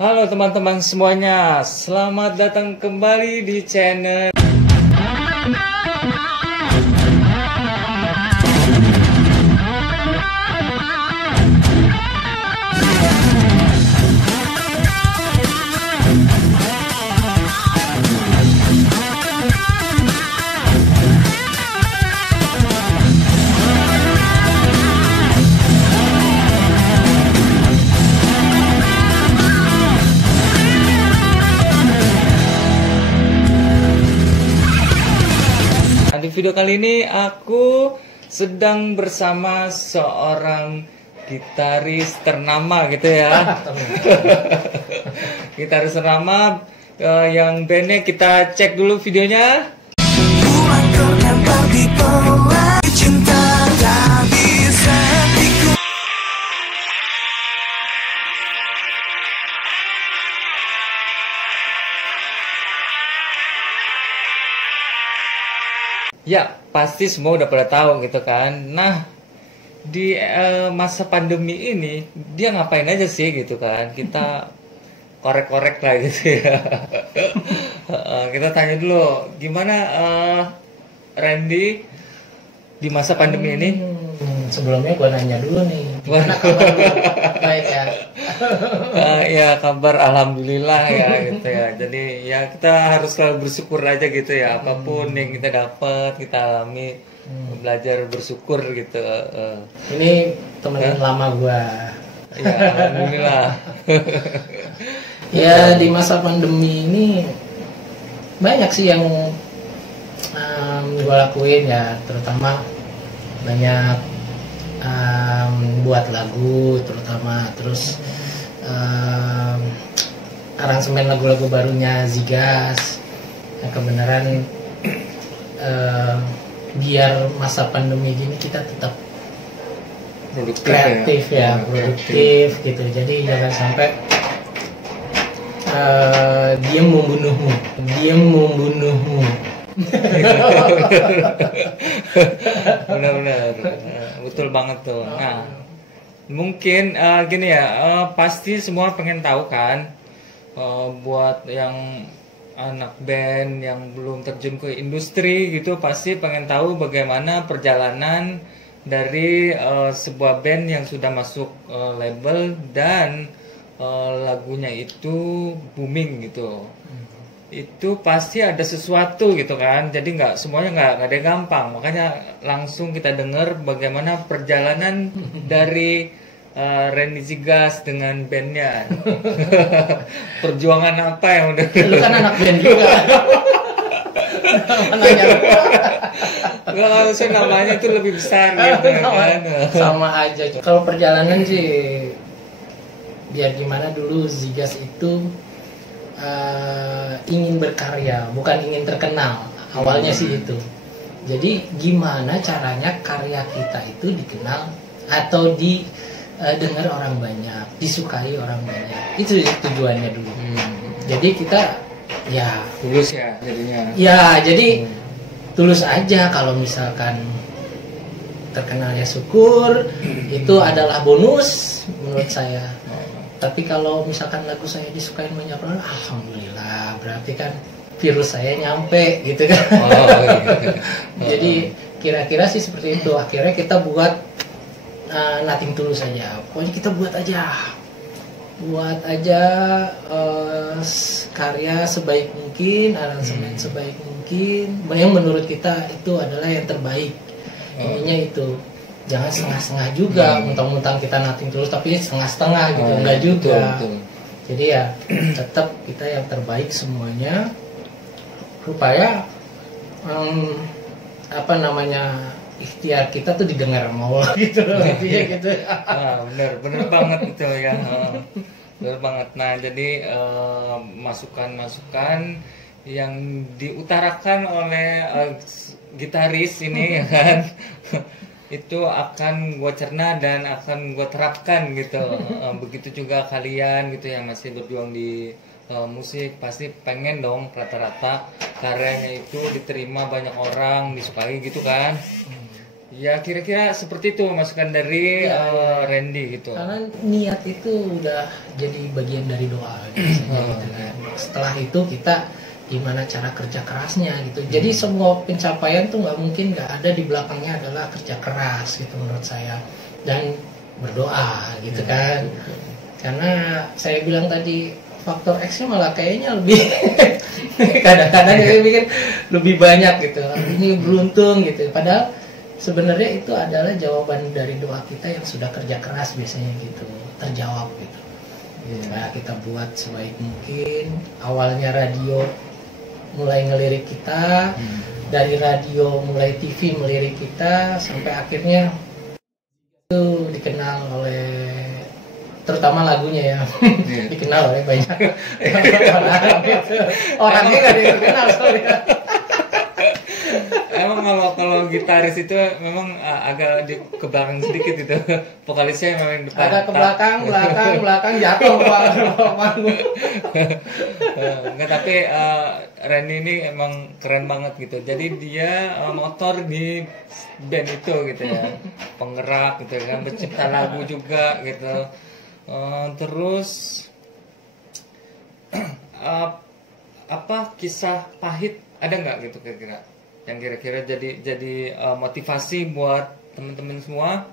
Halo teman-teman semuanya, selamat datang kembali di channel Di video kali ini aku sedang bersama seorang gitaris ternama gitu ya. Gitaris ternama yang bandnya kita cek dulu videonya. Ya, pasti semua udah pada tahu gitu kan. Nah, di masa pandemi ini dia ngapain aja sih gitu kan? Kita korek-korek lah gitu ya. Kita tanya dulu, gimana Randy di masa pandemi ini? Sebelumnya gue nanya dulu nih, gimana kabar lu? Baik ya? Ya kabar alhamdulillah ya gitu ya. Jadi ya kita harus selalu bersyukur aja gitu ya. Apapun yang kita dapat, kita alami, belajar bersyukur gitu. Ini temen lama gue. Ya alhamdulillah. Ya di masa pandemi ini banyak sih yang gue lakuin ya, terutama banyak buat lagu terutama, terus aransemen lagu-lagu barunya Zigas. Nah, kebenaran biar masa pandemi gini kita tetap Produktif kreatif ya, produktif gitu. Jadi jangan sampai diam membunuhmu. Benar-benar betul banget tuh. Nah, mungkin gini ya, pasti semua pengen tahu kan, buat yang anak band yang belum terjun ke industri gitu, pasti pengen tahu bagaimana perjalanan dari sebuah band yang sudah masuk label dan lagunya itu booming gitu. Itu pasti ada sesuatu gitu kan, jadi nggak semuanya nggak ada yang gampang. Makanya langsung kita dengar bagaimana perjalanan dari Randy Zigas dengan bandnya. Perjuangan apa yang udah Lu kan anak band juga. nggak harusnya namanya itu lebih besar gitu kan. Sama aja. Kalau perjalanan sih biar gimana, dulu Zigas itu ingin berkarya, bukan ingin terkenal. Awalnya sih itu. Jadi gimana caranya karya kita itu dikenal atau didengar orang banyak, disukai orang banyak. Itu tujuannya dulu. Jadi kita ya Tulus ya jadinya. ya jadi tulus aja. Kalau misalkan terkenal ya syukur, itu adalah bonus menurut saya. Tapi kalau misalkan lagu saya disukain banyak orang, alhamdulillah, berarti kan virus saya nyampe gitu kan. Jadi kira-kira sih seperti itu. Akhirnya kita buat nothing tulus aja. Pokoknya kita buat aja karya sebaik mungkin, aransemen sebaik mungkin, yang menurut kita itu adalah yang terbaik. Intinya itu. Jangan setengah-setengah juga, mentang-mentang kita nothing tulus tapi setengah-setengah gitu, enggak juga. Betul. Jadi ya tetap kita yang terbaik semuanya, supaya ikhtiar kita tuh didengar sama Allah gitu loh, intinya gitu. Bener banget itu ya. Bener banget. Nah jadi masukan-masukan yang diutarakan oleh gitaris ini ya kan, itu akan gue cerna dan akan gue terapkan gitu. Begitu juga kalian gitu yang masih berjuang di musik, pasti pengen dong rata-rata karyanya itu diterima banyak orang, disukai gitu kan. Ya kira-kira seperti itu masukan dari Randy gitu. Karena niat itu udah jadi bagian dari doa biasanya gitu kan. Setelah itu kita gimana cara kerja kerasnya gitu. Jadi semua pencapaian tuh nggak mungkin nggak ada di belakangnya adalah kerja keras gitu menurut saya, dan berdoa gitu kan. Karena saya bilang tadi faktor X-nya malah kayaknya lebih kadang-kadang saya pikir lebih banyak gitu. Ini beruntung gitu. Padahal sebenarnya itu adalah jawaban dari doa kita yang sudah kerja keras biasanya gitu, terjawab gitu. Nah, kita buat sebaik mungkin. Awalnya radio mulai ngelirik kita, dari radio mulai TV melirik kita, sampai akhirnya itu dikenal oleh, terutama lagunya ya, dikenal oleh banyak orang gitu. Orangnya nggak ada yang dikenal soalnya. Emang kalau gitaris itu memang agak ke belakang sedikit itu. Vokalisnya memang depan. Agak ke belakang jatuh panggung. Enggak, tapi Randy ini emang keren banget gitu. Jadi dia motor di band itu gitu ya. Penggerak gitu kan, pencipta lagu juga gitu. Terus apa kisah pahit ada nggak gitu kira-kira? Yang kira-kira jadi motivasi buat teman-teman semua,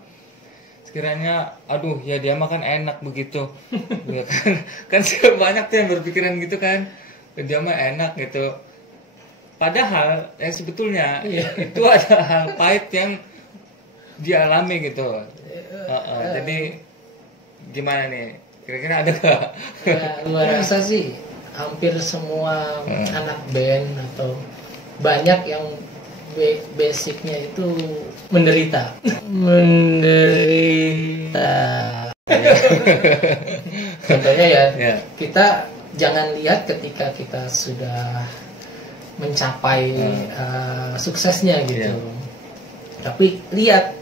sekiranya aduh ya dia makan enak begitu ya kan banyak tuh yang berpikiran gitu kan, dia mah enak gitu, padahal yang sebetulnya itu ada hal pahit yang dialami gitu. Jadi gimana nih kira-kira ada nggak? Ya, luar biasa sih, hampir semua anak band atau banyak yang basicnya itu menderita. Contohnya ya, kita jangan lihat ketika kita sudah mencapai suksesnya gitu, tapi lihat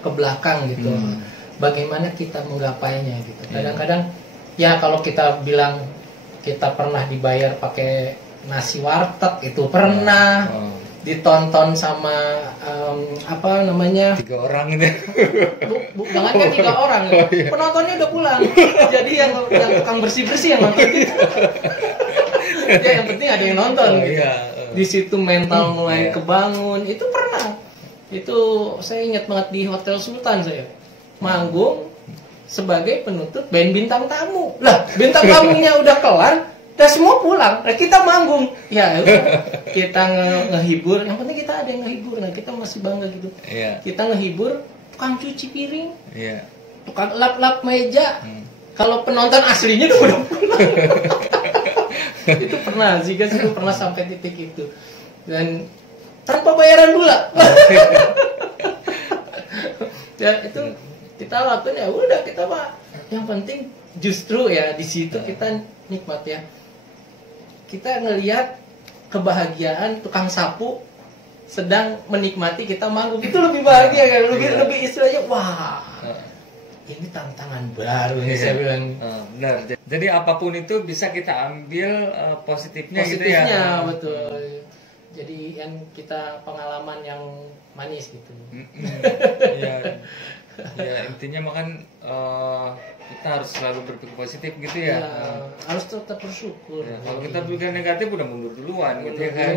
ke belakang gitu, bagaimana kita menggapainya gitu. Kadang-kadang ya kalau kita bilang kita pernah dibayar pakai nasi warteg itu pernah, ditonton sama apa namanya 3 orang itu. Jangan kan 3 orang, penontonnya udah pulang. Jadi yang tukang bersih yang nonton itu. Ya yang penting ada yang nonton gitu. Di situ mental mulai kebangun. Itu pernah. Itu saya ingat banget di Hotel Sultan saya manggung sebagai penutup band bintang tamu. Lah bintang tamunya udah kelar, udah semua pulang, nah, kita manggung, ya kita ngehibur, yang penting kita ada yang ngehibur, nah kita masih bangga gitu. Kita ngehibur tukang cuci piring, tukang lap-lap meja, kalau penonton aslinya udah pulang. Itu pernah sih guys, itu pernah sampai titik itu, dan tanpa bayaran pula. Ya itu kita lakukan, ya udah kita mah, yang penting justru ya di situ kita nikmat ya. Kita ngelihat kebahagiaan tukang sapu sedang menikmati kita manggung, itu lebih bahagia kan, lebih istilahnya wah, ini tantangan baru nih saya bilang. Benar. Jadi apapun itu bisa kita ambil positifnya gitu ya. Positifnya betul. Jadi yang kita pengalaman yang manis gitu. Iya. Ya intinya makan kita harus selalu berpikir positif gitu ya. Harus tetap bersyukur. Ya, kalau kita berpikir negatif udah mundur duluan gitu ya kan.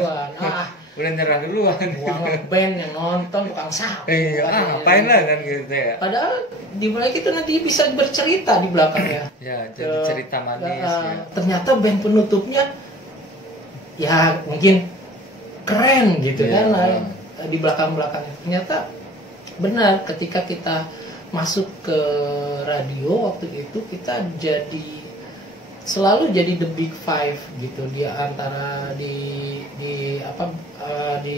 Udah nyerah duluan. Uang band yang nonton tukang sapu. Ngapain lah kan gitu ya. Padahal dimulai itu nanti bisa bercerita di belakangnya. Ya, jadi cerita manis ya. Ternyata band penutupnya ya mungkin keren gitu kan. Di belakang-belakangnya ternyata benar, ketika kita masuk ke radio waktu itu kita selalu jadi the big five gitu, di antara di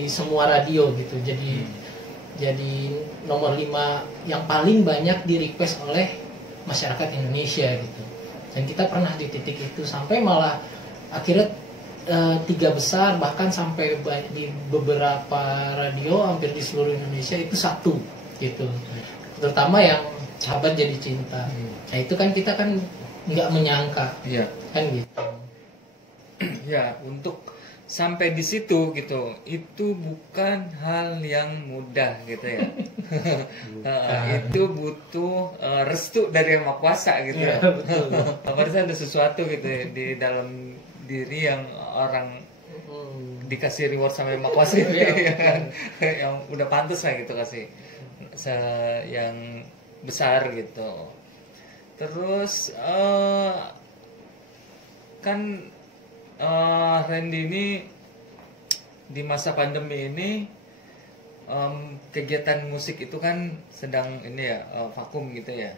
semua radio gitu, jadi nomor 5 yang paling banyak di request oleh masyarakat Indonesia gitu. Dan kita pernah di titik itu sampai malah akhirnya 3 besar, bahkan sampai di beberapa radio hampir di seluruh Indonesia itu 1 gitu, terutama yang Sahabat Jadi Cinta. Nah itu kan kita kan nggak menyangka, kan gitu. Ya untuk sampai di situ gitu, itu bukan hal yang mudah gitu ya. Itu butuh restu dari Yang Maha Kuasa gitu ya. Berarti ada sesuatu gitu ya, di dalam diri yang orang dikasih reward sama Yang Maha Kuasa gitu ya kan? Yang udah pantas lah gitu kasih yang besar gitu. Terus kan Randy ini di masa pandemi ini kegiatan musik itu kan sedang ini ya vakum gitu ya.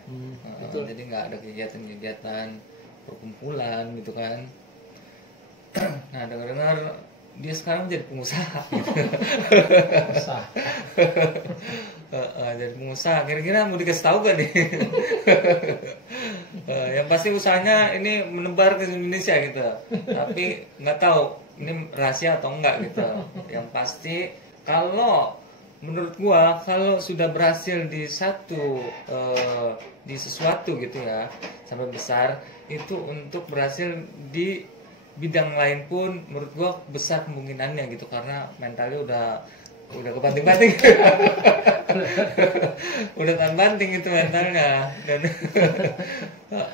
Betul. Jadi nggak ada kegiatan-kegiatan perkumpulan gitu kan. Nah, dengar-dengar dia sekarang jadi pengusaha. Jadi pengusaha. Kira-kira mau dikasih tahu gak nih? Yang pasti usahanya ini menebar ke Indonesia gitu. Tapi nggak tahu ini rahasia atau enggak gitu. Yang pasti kalau menurut gua kalau sudah berhasil di di sesuatu gitu ya sampai besar, itu untuk berhasil di bidang lain pun menurut gua besar kemungkinannya gitu, karena mentalnya udah kebanting-banting. Udah banting itu mentalnya, dan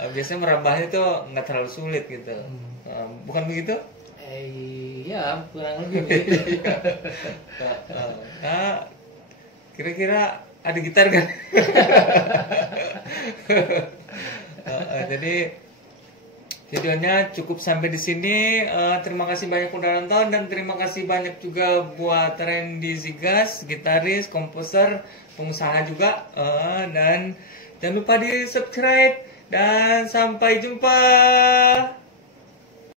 biasanya merambahnya tuh nggak terlalu sulit gitu. Bukan begitu? Iya, kurang lebih begitu. Nah, kira-kira ada gitar kan? Jadi videonya cukup sampai di sini. Terima kasih banyak udah nonton, dan terima kasih banyak juga buat Randy Zigas, gitaris, komposer, pengusaha juga. Dan jangan lupa di subscribe, dan sampai jumpa.